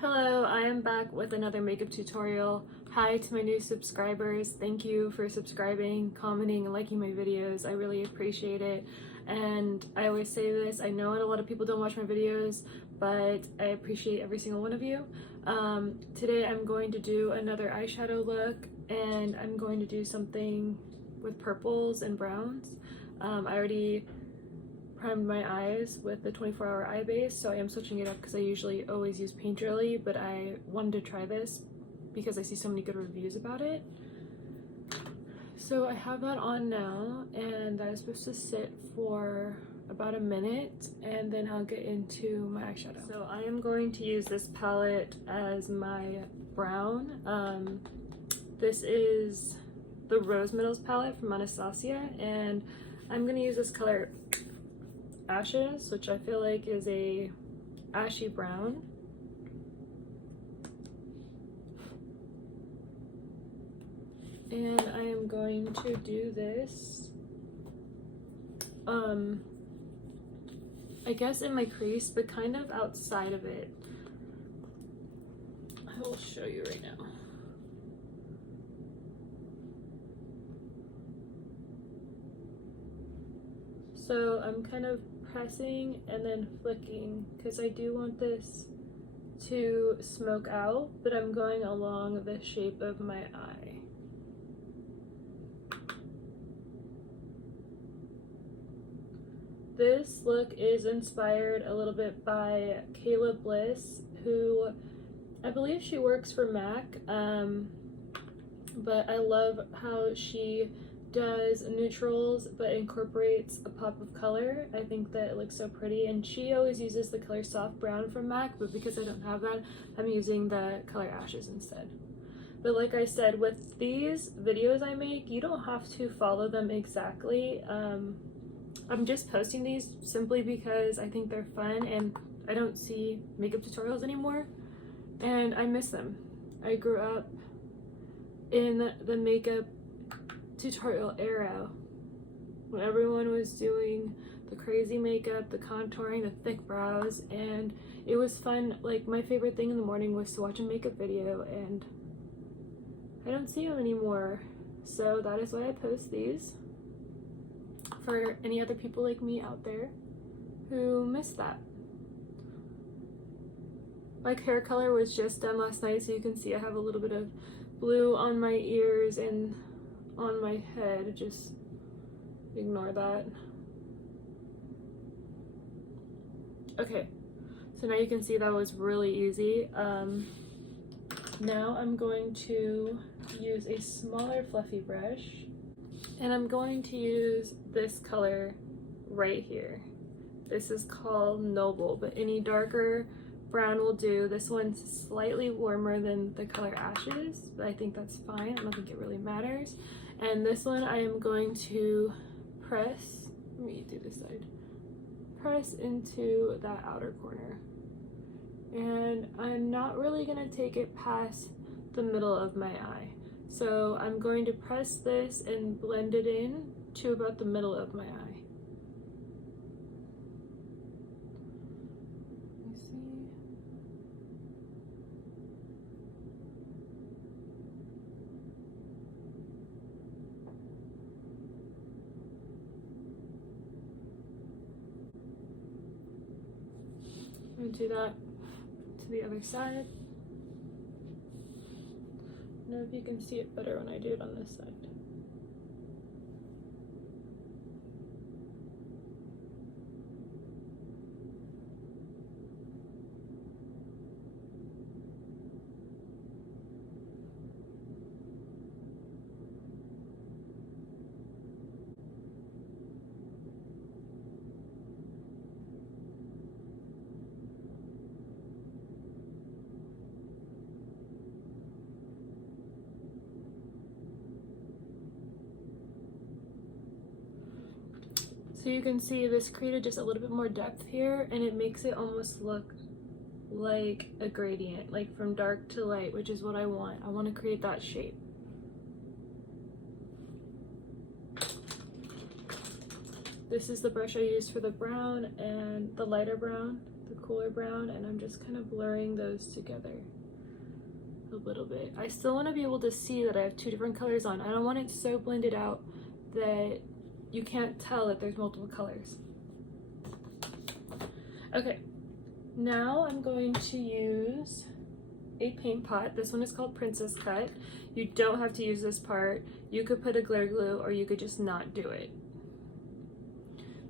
Hello, I am back with another makeup tutorial. Hi to my new subscribers. Thank you for subscribing, commenting, and liking my videos. I really appreciate it. And I always say this, I know a lot of people don't watch my videos, but I appreciate every single one of you. Today I'm going to do another eyeshadow look, and I'm going to do something with purples and browns. I already primed my eyes with the 24-hour eye base, so I am switching it up because I usually always use Painterly, but I wanted to try this because I see so many good reviews about it. So I have that on now, and that is supposed to sit for about a minute, and then I'll get into my eyeshadow. So I am going to use this palette as my brown. This is the Rose Metals palette from Anastasia, and I'm going to use this color Ashes, which I feel like is a ashy brown. And I am going to do this, I guess in my crease, but kind of outside of it. I will show you right now. So I'm kind of pressing and then flicking because I do want this to smoke out, but I'm going along the shape of my eye. This look is inspired a little bit by Kayla Bliss, who I believe she works for MAC, but I love how she does neutrals but incorporates a pop of color. I think that it looks so pretty, and she always uses the color Soft Brown from MAC, but because I don't have that, I'm using the color Ashes instead. But like I said, with these videos I make, you don't have to follow them exactly. I'm just posting these simply because I think they're fun, and I don't see makeup tutorials anymore, and I miss them. I grew up in the makeup tutorial era when everyone was doing the crazy makeup, the contouring, the thick brows, and it was fun. Like, my favorite thing in the morning was to watch a makeup video, and I don't see them anymore. So that is why I post these, for any other people like me out there who miss that. My hair color was just done last night, so you can see I have a little bit of blue on my ears and on my head. Just ignore that. Okay, so now you can see that was really easy. Now I'm going to use a smaller fluffy brush, and I'm going to use this color right here. This is called Noble, but any darker brown will do. This one's slightly warmer than the color Ashes, but I think that's fine. I don't think it really matters. And this one I am going to press, let me do this side, press into that outer corner. And I'm not really gonna take it past the middle of my eye. So I'm going to press this and blend it in to about the middle of my eye. Let me see. I'm gonna do that to the other side. I don't know if you can see it better when I do it on this side. So you can see this created just a little bit more depth here, and it makes it almost look like a gradient, like from dark to light, which is what I want. I want to create that shape. This is the brush I used for the brown and the lighter brown, the cooler brown, and I'm just kind of blurring those together a little bit. I still want to be able to see that I have two different colors on. I don't want it so blended out that you can't tell that there's multiple colors. Okay, now I'm going to use a paint pot. This one is called Princess Cut. You don't have to use this part. You could put a glitter glue or you could just not do it.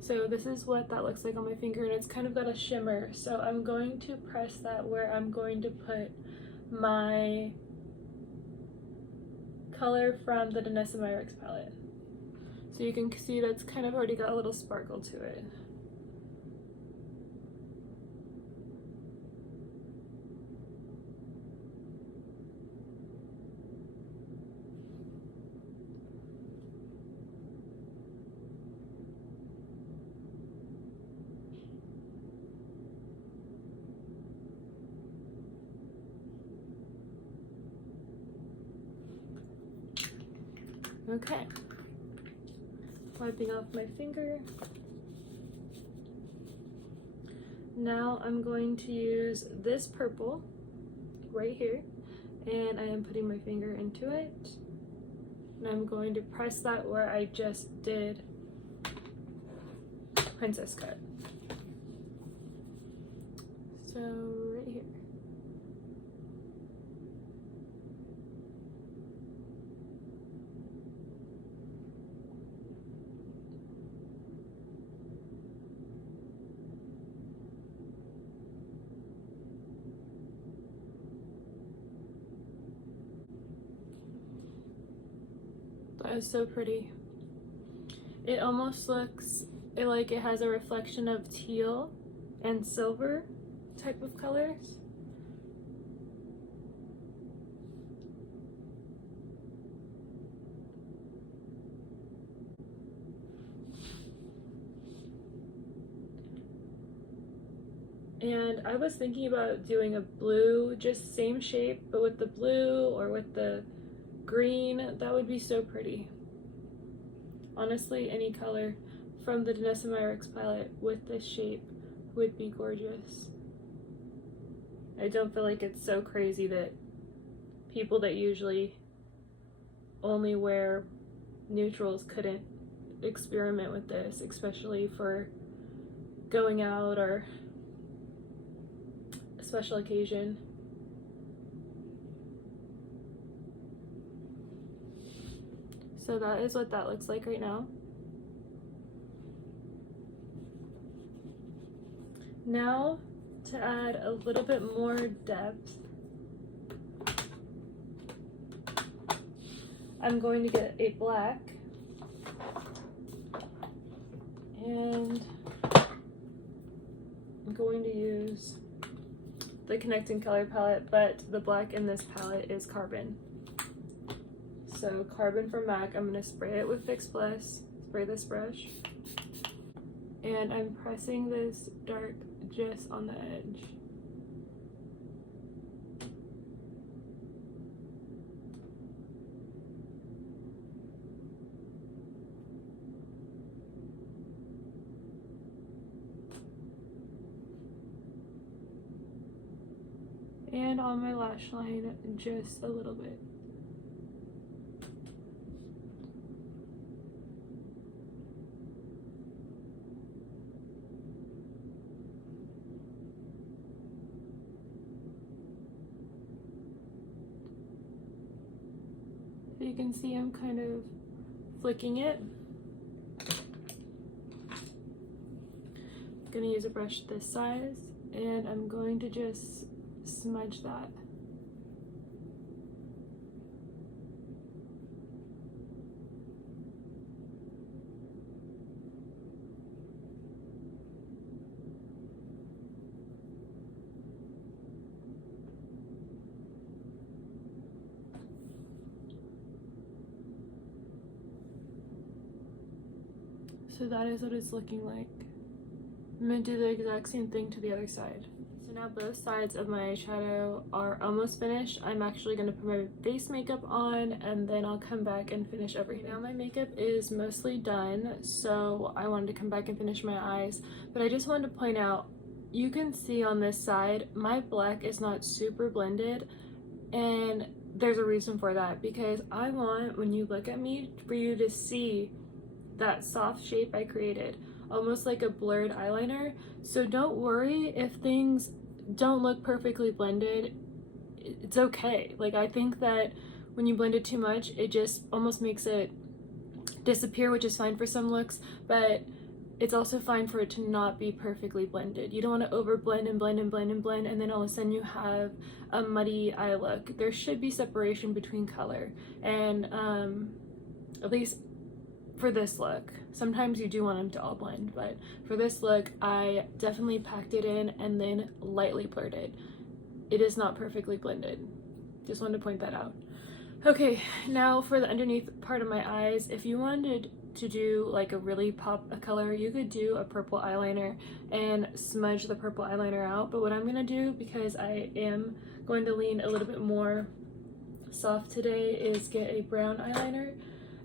So this is what that looks like on my finger, and it's kind of got a shimmer. So I'm going to press that where I'm going to put my color from the Danessa Myricks palette. So you can see that's kind of already got a little sparkle to it. Okay, wiping off my finger. Now I'm going to use this purple right here, and I am putting my finger into it, and I'm going to press that where I just did Princess Cut. So right here. That is so pretty. It almost looks like it has a reflection of teal and silver type of colors. And I was thinking about doing a blue, just same shape, but with the blue or with the green. That would be so pretty. Honestly, any color from the Danessa Myricks palette with this shape would be gorgeous. I don't feel like it's so crazy that people that usually only wear neutrals couldn't experiment with this, especially for going out or a special occasion. So that is what that looks like right now. Now, to add a little bit more depth, I'm going to get a black, and I'm going to use the Connecting Color palette, but the black in this palette is Carbon. So Carbon from MAC, I'm going to spray it with Fix Plus, spray this brush, and I'm pressing this dark just on the edge. And on my lash line, just a little bit. You can see I'm kind of flicking it. I'm gonna use a brush this size, and I'm going to just smudge that. So that is what it's looking like. I'm going to do the exact same thing to the other side. So now both sides of my eyeshadow are almost finished. I'm actually going to put my face makeup on, and then I'll come back and finish everything. Now my makeup is mostly done, so I wanted to come back and finish my eyes. But I just wanted to point out, you can see on this side, my black is not super blended, and there's a reason for that, because I want, when you look at me, for you to see that soft shape I created, almost like a blurred eyeliner. So don't worry if things don't look perfectly blended. It's okay. Like, I think that when you blend it too much, it just almost makes it disappear, which is fine for some looks, but it's also fine for it to not be perfectly blended. You don't want to over blend and blend and blend and blend, and then all of a sudden you have a muddy eye look. There should be separation between color, and at least for this look. Sometimes you do want them to all blend, but for this look, I definitely packed it in and then lightly blurred it. It is not perfectly blended. Just wanted to point that out. Okay, now for the underneath part of my eyes, if you wanted to do like a really pop a color, you could do a purple eyeliner and smudge the purple eyeliner out. But what I'm gonna do, because I am going to lean a little bit more soft today, is get a brown eyeliner,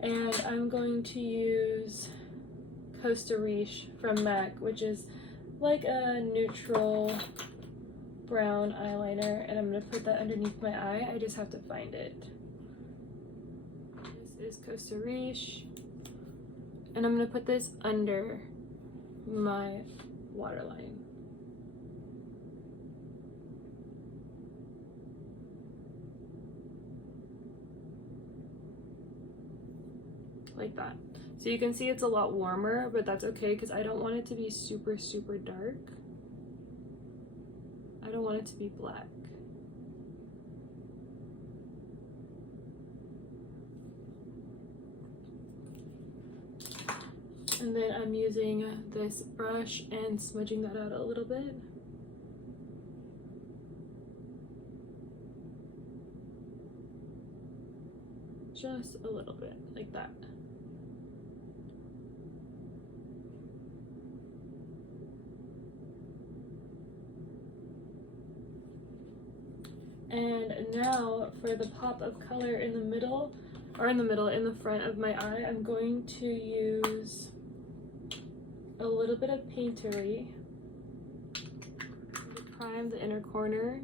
and I'm going to use Costa Riche from MAC, which is like a neutral brown eyeliner, and I'm gonna put that underneath my eye. I just have to find it. This is Costa Riche, and I'm gonna put this under my waterline. Like that. So you can see it's a lot warmer, but that's okay because I don't want it to be super, super dark. I don't want it to be black. And then I'm using this brush and smudging that out a little bit. Just a little bit, like that. And now for the pop of color in the middle, or in the front of my eye, I'm going to use a little bit of painterly to prime the inner corner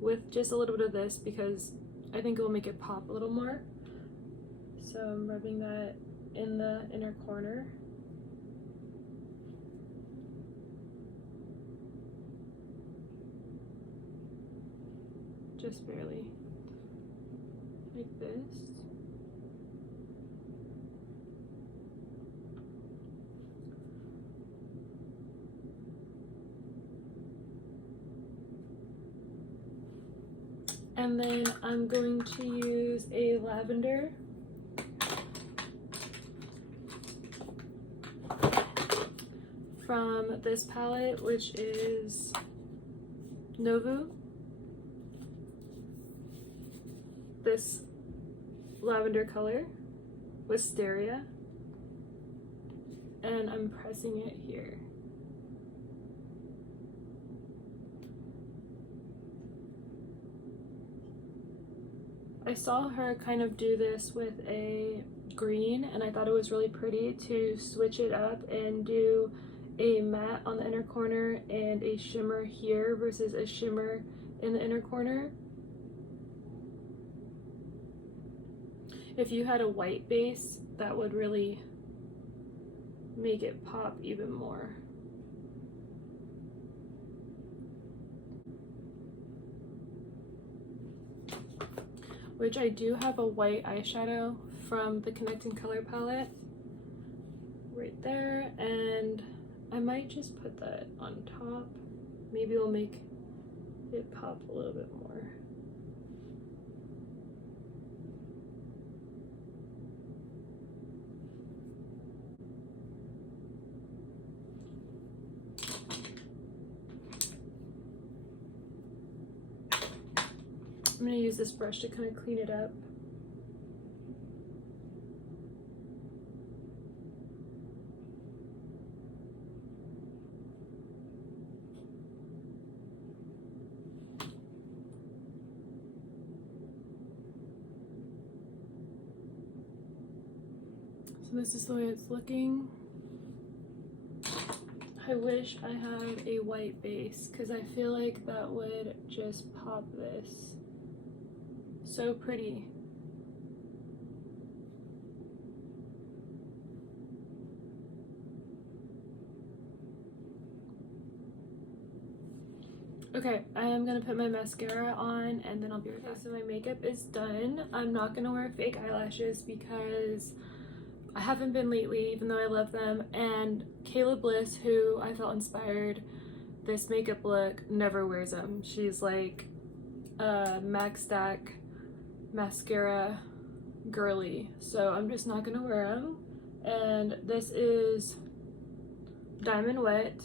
with just a little bit of this, because I think it will make it pop a little more. So I'm rubbing that in the inner corner. Just barely, like this. And then I'm going to use a lavender from this palette, which is Novu. This lavender color, Wisteria, and I'm pressing it here. I saw her kind of do this with a green, and I thought it was really pretty to switch it up and do a matte on the inner corner and a shimmer here versus a shimmer in the inner corner. If you had a white base, that would really make it pop even more. Which I do have a white eyeshadow from the Connecting Color palette right there, and I might just put that on top. Maybe it'll make it pop a little bit more. I'm going to use this brush to kind of clean it up. So this is the way it's looking. I wish I had a white base because I feel like that would just pop this. So pretty. Okay, I am gonna put my mascara on and then I'll be right back. So my makeup is done. I'm not gonna wear fake eyelashes because I haven't been lately, even though I love them. And Kayla Bliss, who I felt inspired this makeup look, never wears them. She's like a MAC Stack mascara girly, so I'm just not gonna wear them. And this is Diamond Wet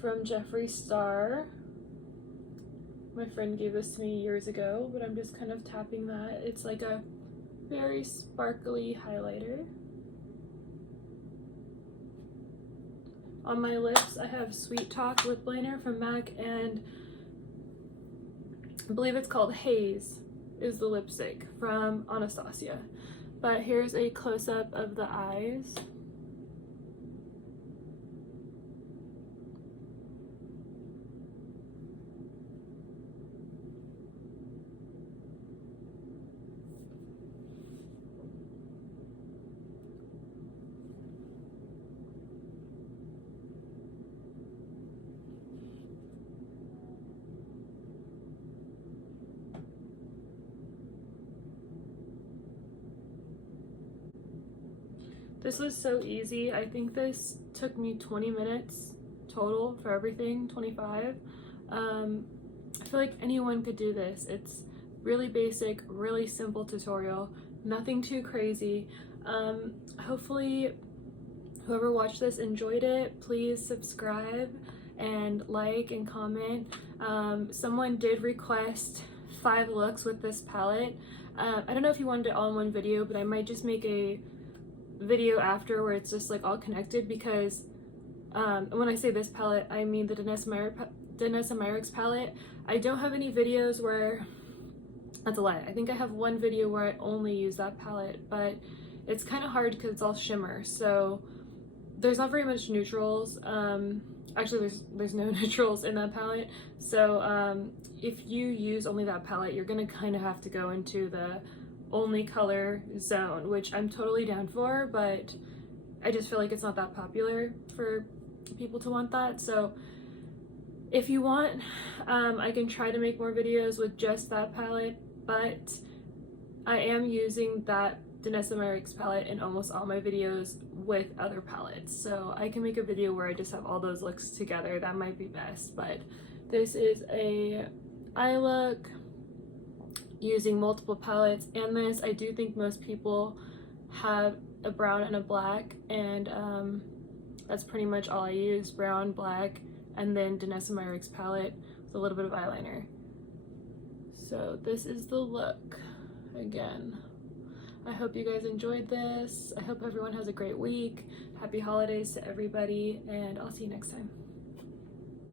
from Jeffree Star. My friend gave this to me years ago, but I'm just kind of tapping that. It's like a very sparkly highlighter. On my lips, I have Sweet Talk lip liner from MAC, and I believe it's called Haze is the lipstick from Anastasia. But here's a close-up of the eyes. This was so easy. I think this took me 20 minutes total for everything, 25. I feel like anyone could do this. It's really basic, really simple tutorial, nothing too crazy. Hopefully whoever watched this enjoyed it. Please subscribe and like and comment. Someone did request 5 looks with this palette. I don't know if you wanted it all in one video, but I might just make a video after where it's just like all connected, because when I say this palette, I mean the Danessa Myricks palette. I don't have any videos where, that's a lie, I think I have one video where I only use that palette, but it's kind of hard because it's all shimmer, so there's not very much neutrals. Actually there's no neutrals in that palette, so if you use only that palette, you're gonna kind of have to go into the only color zone, which I'm totally down for, but I just feel like it's not that popular for people to want that. So if you want, I can try to make more videos with just that palette, but I am using that Danessa Myricks palette in almost all my videos with other palettes, so I can make a video where I just have all those looks together. That might be best. But this is a eye look using multiple palettes, and this, I do think most people have a brown and a black, and that's pretty much all I use, brown, black, and then Danessa Myricks palette with a little bit of eyeliner. So this is the look again. I hope you guys enjoyed this. I hope everyone has a great week. Happy holidays to everybody, and I'll see you next time.